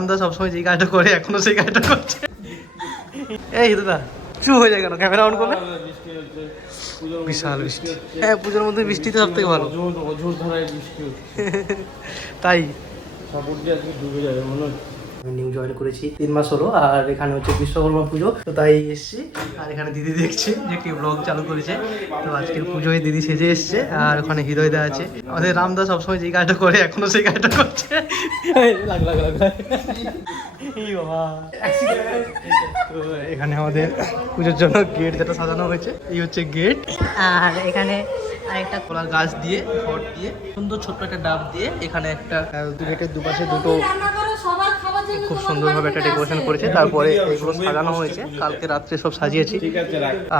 আমরা সবসময় যে কাজটা করে এখনো সেই কাজটা করছে। এই দাদা চুপ হয়ে যায় কেন? ক্যামেরা অন করলে বিশাল বৃষ্টি। হ্যাঁ, পুজোর মধ্যে বৃষ্টিতে সব থেকে ভালো। তাই ডুবে যাবে মনে হয়। নিউ জয়েন করেছি 3 মাস হলো, আর এখানে হচ্ছে বিশ্বকর্মা পুজো, তো তাই এসছি। আর এখানে দিদি দেখছি যে কি ব্লগ চালু করেছে, তো আজকের পুজোয় দিদি সেজে এসছে। আর ওখানে হৃদয়দা আছে। আমাদের রামদা সবসময় যে কাজটা করে এখনো সেই কাজটা করছে। এখানে আমাদের পুজোর জন্য গেট যেটা সাজানো হয়েছে, এই হচ্ছে গেট। আর এখানে আরেকটা কলার গাছ দিয়ে ঘর দিয়ে সুন্দর ছোট্ট একটা ডাব দিয়ে এখানে একটা গেটের দুপাশে দুটো খুব সুন্দরভাবে একটা ডেকোরেশন করেছে। তারপরে এগুলো সাজানো হয়েছে, কালকে রাত্রে সব সাজিয়েছি।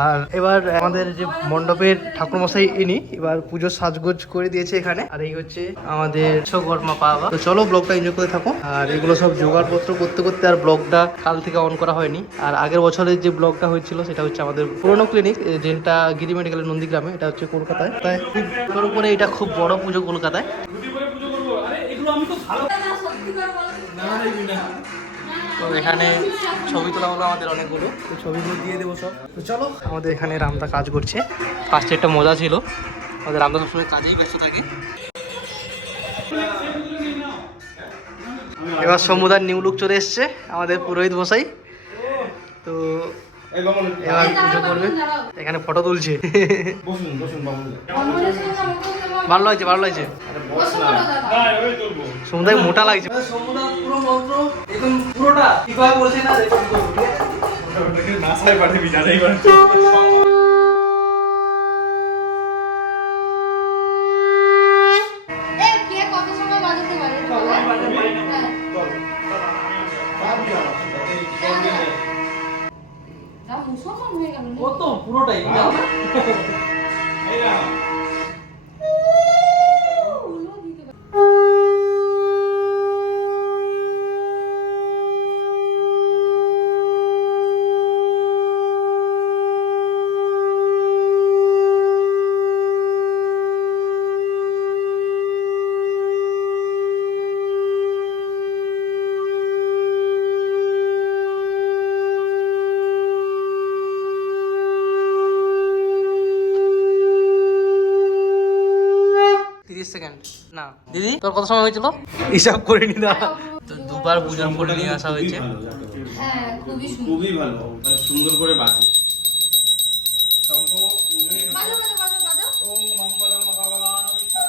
আর এবার আমাদের যে মণ্ডপের ঠাকুরমশাই ইনি এবার পুজোর সাজগোজ করে দিয়েছে এখানে। আর এই হচ্ছে আমাদের বিশ্বকর্মা পাওয়া। তো চলো ব্লগটা এনজয় করে থাকো। আর এগুলো সব জোগাড়পত্র করতে করতে আর ব্লগটা কাল থেকে অন করা হয়নি। আর আগের বছরের যে ব্লগটা হয়েছিল সেটা হচ্ছে আমাদের পুরোনো ক্লিনিক, যেটা গিরি মেডিকেলের নন্দীগ্রামে, এটা হচ্ছে কলকাতায়। তাই খুব উপরে এটা খুব বড় পুজো কলকাতায়। তো এখানে ছবি তোলা হলো আমাদের অনেকগুলো, তো ছবিগুলো দিয়ে দেবো সব। তো চলো, আমাদের এখানে রামদা কাজ করছে। ফার্স্টে একটা মজা ছিল, আমাদের রামদা সবসময় কাজেই ব্যস্ত থাকে। এবার সমুদার নিউ লুক চলে এসছে আমাদের পুরোহিত বসাই। তো এবার পুজো করবে, এখানে ফটো তুলছে। ভালো লাগছে, ভালো লাগছে। সমুদায় মোটা লাগছে। সমুদা পুরো মন্ত্র একদম পুরোটা কিভাবে বলছে না, নাসায় পাঠাবি যাচাই করে। ও তো পুরোটাই সেকেন্ড না। দিদি তোর কত সময় হয়েছিল হিসাব করে নি না? তো দুবার পূজার ফুল নিয়ে আসা হয়েছে। হ্যাঁ, খুবই ভালো, মানে সুন্দর করে বাজে। ওম মঙ্গলম ভগবান বিষ্ণু।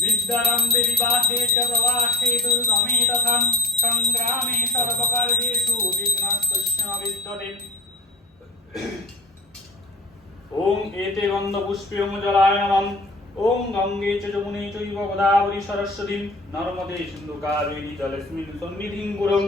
विद्यारम्भे विवाहे च प्रवासे दुर्गमे तथा संग्रामे सर्वकार्येषु विघ्नस्तस्य न विद्यते। ओम एते गन्धपुष्पे जलाय नमः। ओम गंगे च यमुने चैव गोदावरी सरस्वती नर्मदे सिन्धु कावेरी जलेस्मिन् सन्निधिं कुरु।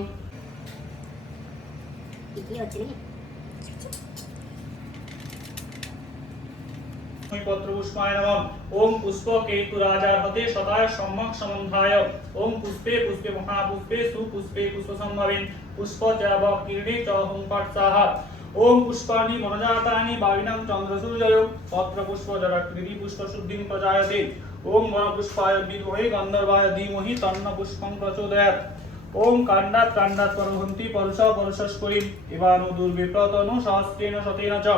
पत्र पुष्पाय नमः। ओम पुष्प केतु राजा हते सदाय सम्मक समन्धाय। ओम पुष्पे पुष्पे महापुष्पे सुपुष्पे पुष्प संभवेन पुष्प चाव कीर्णे च ओम पाठसाः। ओम पुष्पाणि मनजातानि भाविनां चन्द्रसूर्ययो पत्र पुष्प जराकृति पुष्प शुद्धिं प्रजायते। ओम गणपुष्पाय विद्महे गन्धर्वाय धीमहि तन्नः पुष्पं प्रचोदयात्। ओम काण्डात् काण्डात् परहन्ति परुषा परुषस्परिं इवानो दुर्विप्रतनो सहस्रेण शतेन च।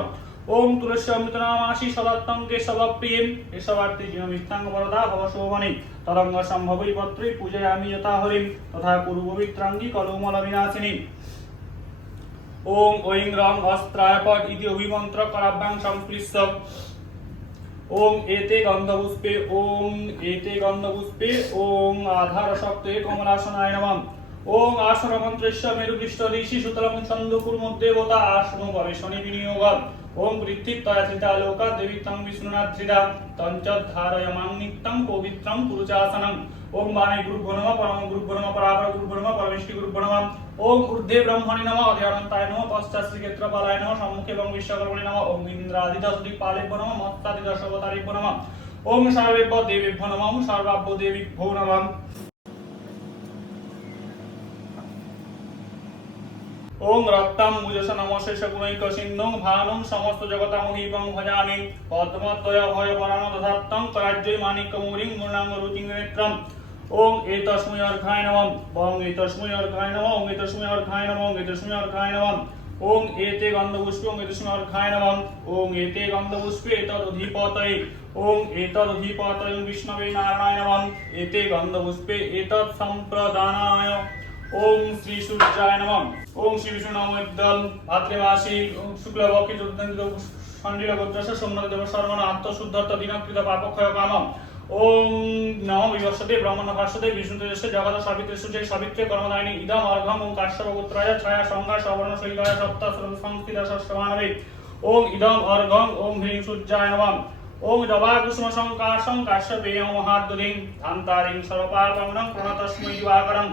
ओम तुलसी अमृतनामासि सदत्तं केशवप्रियं केशवार्ते जीवमित्थां वरदा भवशोभने तरंग संभवै पत्रे पूजयामि यथा हरिं तथा कुरु पवित्रांगी कलुमलविनाशिनी। ओम ऐं रं अस्त्राय पट इति अभिमन्त्र कराभ्यां संस्पृश्य। ओम एते गन्धपुष्पे ओम आधारशक्ते कमलासनाय नमः। ओम आसन मंत्रस्य मेरुपृष्ठ दिशि सुतलं छन्दोकुर्म देवता आसनो भवेशनि विनियोगः। ओम पृथ्वीतया धृता लोका देवी तं विष्णुना धृता तञ्च धारयमां नित्यं पवित्रं पुरुषासनं। ओम वाणी गुरुभ्यो नमः परम गुरुभ्यो नमः परापर गुरुभ्यो नमः परमेष्टि गुरुभ्यो नमः ओम ऊर्ध्वे ब्रह्मणि नमः अध्यानन्ताय नमः पश्चात् श्रीक्षेत्रपालाय नमः सम्मुखे एवं विश्वकर्मणे नमः ओम इन्द्रादिदशदिक्पालेभ्यो नमः मत्तादिदशवतारेभ्यो नमः ओम सर्वेभ्यो देवेभ्यो नमः ओम सर्वाभ्यो देवीभ्यो नमः ओम रक्तम मुजस नमस्ते सगुणैक सिन्धुं भानुं समस्त जगतामुदीपं भजामि पद्मद्वय भय पराण दधात्तं कराज्यै माणिक्यमौलिं मूर्णां रुचिं नेत्रम् ओम एतस्मै अर्घाय नमः ओम एतस्मै अर्घाय नमः ओम एतस्मै अर्घाय नमः ओम एतस्मै अर्घाय नमः ओम एते गन्धपुष्पे ओम एतस्मै अर्घाय नमः ओम एते गन्धपुष्पे एतदधिपतये ओम एतदधिपतये विष्णवे नारायणाय नमः एते गन्धपुष्पे एतत् सम्प्रदानाय ओम श्री सूर्याय नमः ओम श्री विष्णु नमोद्दम भाद्रमासी शुक्लपक्षे चतुर्दशी षण्डिलगोत्रस्य सोमनाथदेव शर्मण आत्मशुद्धर्थ दिनकृत पापक्षय कामम् ओम नमो विवस्वते ब्रह्मण्यभास्वते विष्णुतेजस्य जगत सावित्रेषु जय सावित्रे कर्मदायिनी इदम् अर्घम् ओम काश्यपपुत्राय छाया संगा श्रवण सहिताय सप्त संस्थित षष्ठमानवे ओम इदम् अर्घम् ओम ह्रीं सूर्याय नमः ओम जवा कुसुम संकाशं काश्यपेयं महाद्युतिं धान्तारिं सर्वपापमनं प्रणतस्मै दिवाकरम्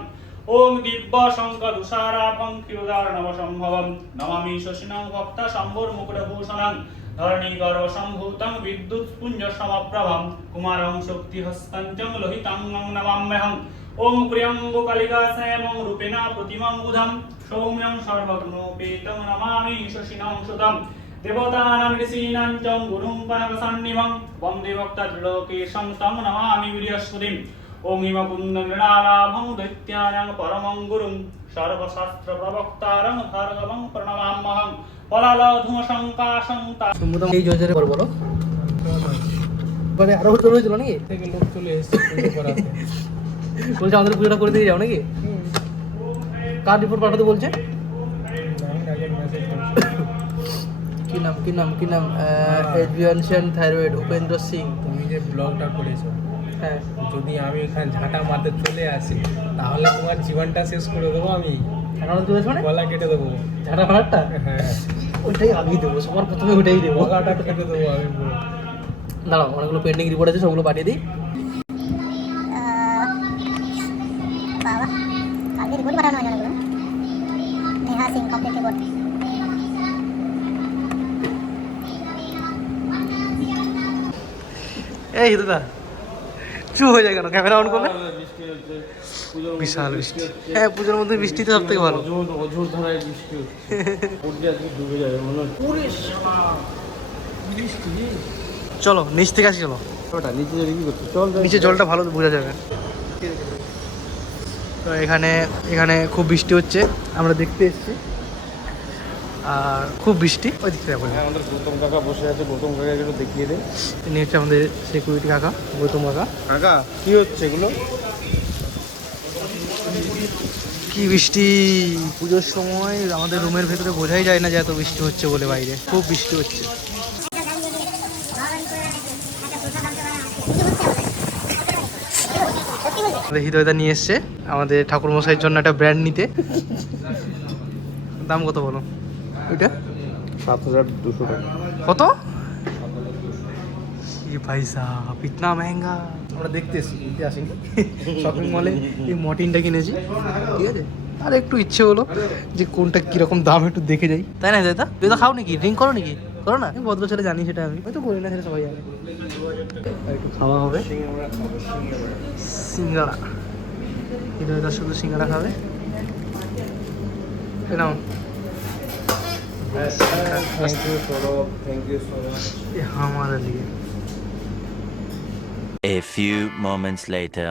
ओम दिव्य शंख दुषारापं किरुदार्णव संभवं नमामि शशिनं भक्त शंभुर मुकुटभूषणं धरणी गर्भ संभूतं विद्युत पुंज समप्रभं कुमारं शक्तिहस्तं च लोहितं नमाम्यहम् ओम प्रियंबु कलिकाश्यामं रूपिणा प्रतिमं बुधं सौम्यं सर्वगुणोपेतं नमामि शशिनं सुतं देवतानां ऋषीणां च गुरुं पनकसन्निभं वन्दे भक्तत्रिलोकेशं तं नमामि वीर्यस्पतिम् ओम हिमकुन्दमृणालाभं दैत्यानां परमं गुरुं सर्वशास्त्रप्रवक्तारं भार्गवं प्रणमाम्यहं पलालधूमशङ्काशं এই জয়জয় করে বলো মানে আরো হতে হয়েছিল নাকি থেকে লোক চলে এসেছে পুজো করাতে। বলছে আমাদের পুজোটা করে দিয়ে যাও নাকি কার রিপোর্ট পাঠাতে বলছে আমি আগে মেসেজ করেছি। কি নাম এডভিয়ানশন থাইরয়েড উপেন্দ্র সিং তুমি যে ব্লগটা করেছো, হ্যাঁ যদি আমি এখানে ঝাঁটা মারতে চলে আসি তাহলে তোমার জীবনটা শেষ করে দেবো। আমি এখন তুলেছ মানে গলা কেটে দেবো। ঝাঁটা ফাটারটা হ্যাঁ, ওইটাই আগেই দেবো, সবার প্রথমে ওইটাই দেবো। গলাটা কেটে দেবো আমি পুরো। দাঁড়াও অনেকগুলো পেন্ডিং রিপোর্ট আছে, সবগুলো পাঠিয়ে দিই। বাবা কালকে রিপোর্ট পাঠানো হয় না ওগুলো। Neha Singh complete report. এই দাদা চুপ হয়ে যায় কেন, ক্যামেরা অন করলে? বিশাল বৃষ্টি, হ্যাঁ পুজোর মধ্যে বৃষ্টিতে সব থেকে ভালো। অঝোর ধারায় বৃষ্টি হচ্ছে, আজকে ডুবে যাবে মনে হচ্ছে। চলো নিচ থেকে আসি, চলো ওটা নিচে যাবে কি করছে? চল নিচে জলটা ভালো বোঝা যাবে। তো এখানে খুব বৃষ্টি হচ্ছে, আমরা দেখতে এসেছি, আর খুব বৃষ্টি ওই দিক থেকে বলি। আমাদের গৌতম কাকা বসে আছে, গৌতম কাকা এগুলো দেখিয়ে দে। তিনি হচ্ছে আমাদের সিকিউরিটি কাকা, গৌতম কাকা। কাকা কি হচ্ছে এগুলো? কি বৃষ্টি পুজোর সময় আমাদের রুমের ভেতরে বোঝাই যায় না যে এত বৃষ্টি হচ্ছে বলে, বাইরে খুব বৃষ্টি হচ্ছে। হৃদয়দা নিয়ে এসছে আমাদের ঠাকুর মশাইয়ের জন্য একটা ব্র্যান্ড নিতে। দাম কত বলো ওইটা? 7,200 টাকা। কত? ভাই সাহেব ইতনা মেহেঙ্গা। আমরা দেখতে আসি শপিং মলে এই মর্টিনটা কিনেছি, ঠিক আছে, আর একটু ইচ্ছে হলো যে কোনটা কিরকম দাম একটু দেখে যাই, তাই না দাদা? তুই তো খাও নাকি, ড্রিঙ্ক করো নাকি? করো না, আমি ভদ্র ছেলে জানি সেটা, আমি হয়তো করি না, সেটা সবাই জানে। আর একটু খাওয়া হবে সিঙ্গাড়া, হৃদয়দার শুধু সিঙ্গাড়া খাবে। নাও থ্যাংক ইউ সো মাচ। हमारे लिए। A few moments later.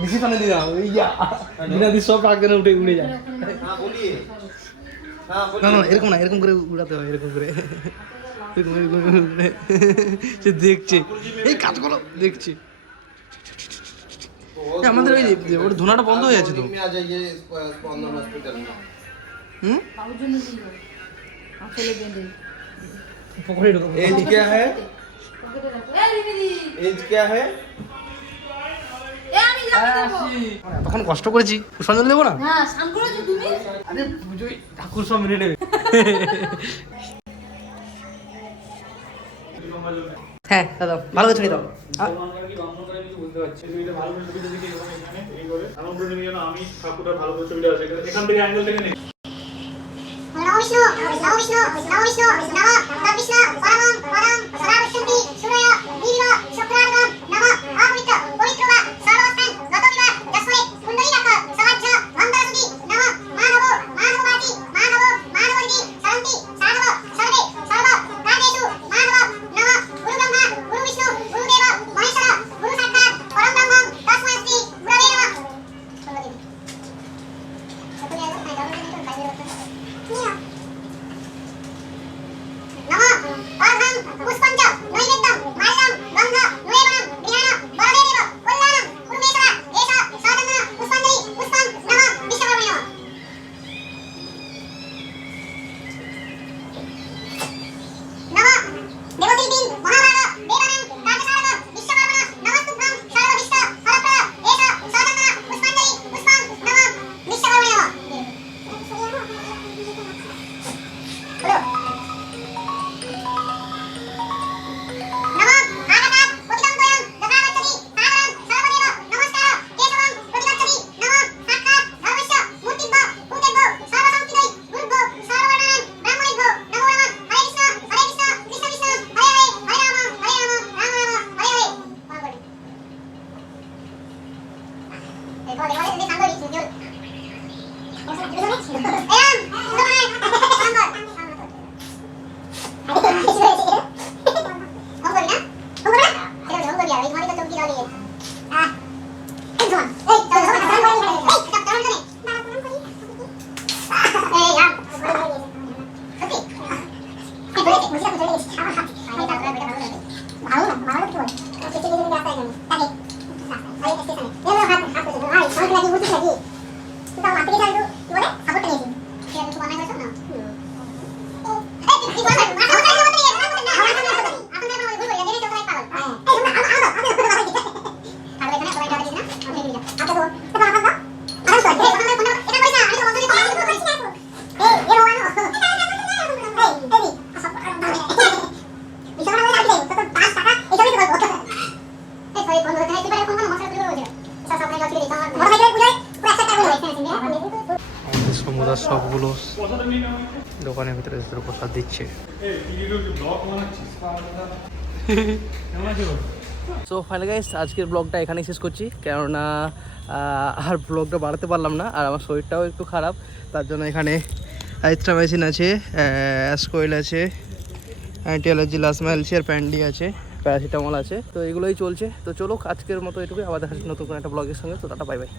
বেশি টানে দিয়ে যাও ইয়া বিনা দিয়ে সব টাক উঠে উড়ে যায় না না এরকম না এরকম করে উড়াতে হয় এরকম করে সে দেখছে এই কাজ করো দেখছে আমাদের ওই ওর ধোনাটা বন্ধ হয়ে আছে তো হুম পকড়ে ঢোকো एज क्या है एज क्या है তখন কষ্ট করেছি পুষ্পাঞ্জলি দেবো না হ্যাঁ স্নান করেছো তুমি? আরে পুজোয় ঠাকুর সব মেনে নেবে হ্যাঁ দাদা ভালো করে ছড়িয়ে দাও আমি ঠাকুরটা ভালো করে ছবিটা আছে এখান থেকে অ্যাঙ্গেল থেকে নেই নমো বিষ্ণু নমো বিষ্ণু নমো বিষ্ণু নমো তদ্বিষ্ণু পরমং পরম সদা বৃষ্ণন্তি সূরয় দীর্ঘ শুক্রার্গম নমো অপবিত্র পবিত্র বা সর্বস্থান গতবিবা যস্মৈ কুণ্ডলীরাখ সমাজ্য মন্দরসুতি নমো মানব মানবাতি মানব মানবর্গী সরন্তি সাধব সর্বে সর্ব কার্যেষু মানব নমো গুরু ব্রহ্মা গুরু বিষ্ণু গুরুদেব মহেশ্বর গুরু সাক্ষাৎ পরম ব্রহ্মং তস্मै শ্রী গুরবে নমঃ নমো অর্ঘং পুষ্পঞ্চ নৈবেদ্যং মাল্যং গন্ধ নুয়েবনং বিহান বরদেবেব কল্যাণং কুর্মেশ্বর এষ সচন্দন পুষ্পাঞ্জলি পুষ্পং নমঃ বিশ্বকর্মণে নমঃ নমঃ দেবশিল্পীং মহাভাগ দেবানাং কার্যসারদ বিশ্বকর্মণ নমস্তুভ্যং সর্ববিষ্ট ফলপ্রদ এষ সচন্দন পুষ্পাঞ্জলি পুষ্পং নমঃ বিশ্বকর্মণে নমঃ নমঃ আগাতাৎ প্রতিকান্তয়ং যথাগচ্ছতি সাদরং সর্বদেব নমস্কার কেশবং প্রতিগচ্ছতি নমঃ সাক্ষাৎ ধর্মস্য মূর্তিভ্য ভূতেভ্য সর্বসংস্থিতৈ গুরুভ্যো সর্ববর্ণানাং ব্রাহ্মণেভ্যো নমো নমঃ হরে কৃষ্ণ কৃষ্ণ কৃষ্ণ হরে হরে হরে রাম রাম রাম হরে হরে এরপর এবারে যদি সাঙ্গরি সুজল এরাম সুজমায় আমাদের সমুদার সবগুলো দোকানের ভিতরে প্রসাদ দিচ্ছে সো ফাইনালি গাইস আজকের ব্লগটা এখানেই শেষ করছি কেননা আর ব্লগটা বাড়াতে পারলাম না আর আমার শরীরটাও একটু খারাপ তার জন্য এখানে আইথ্রামাইসিন আছে অ্যাসকোয়েল আছে অ্যান্টি অ্যালার্জি লাসমাইলসি আর প্যান্ডি আছে প্যারাসিটামল আছে তো এগুলোই চলছে তো চলো আজকের মতো এটুকুই আবার দেখা যাচ্ছে নতুন কোনো একটা ব্লগের সঙ্গে তো টাটা বাই বাই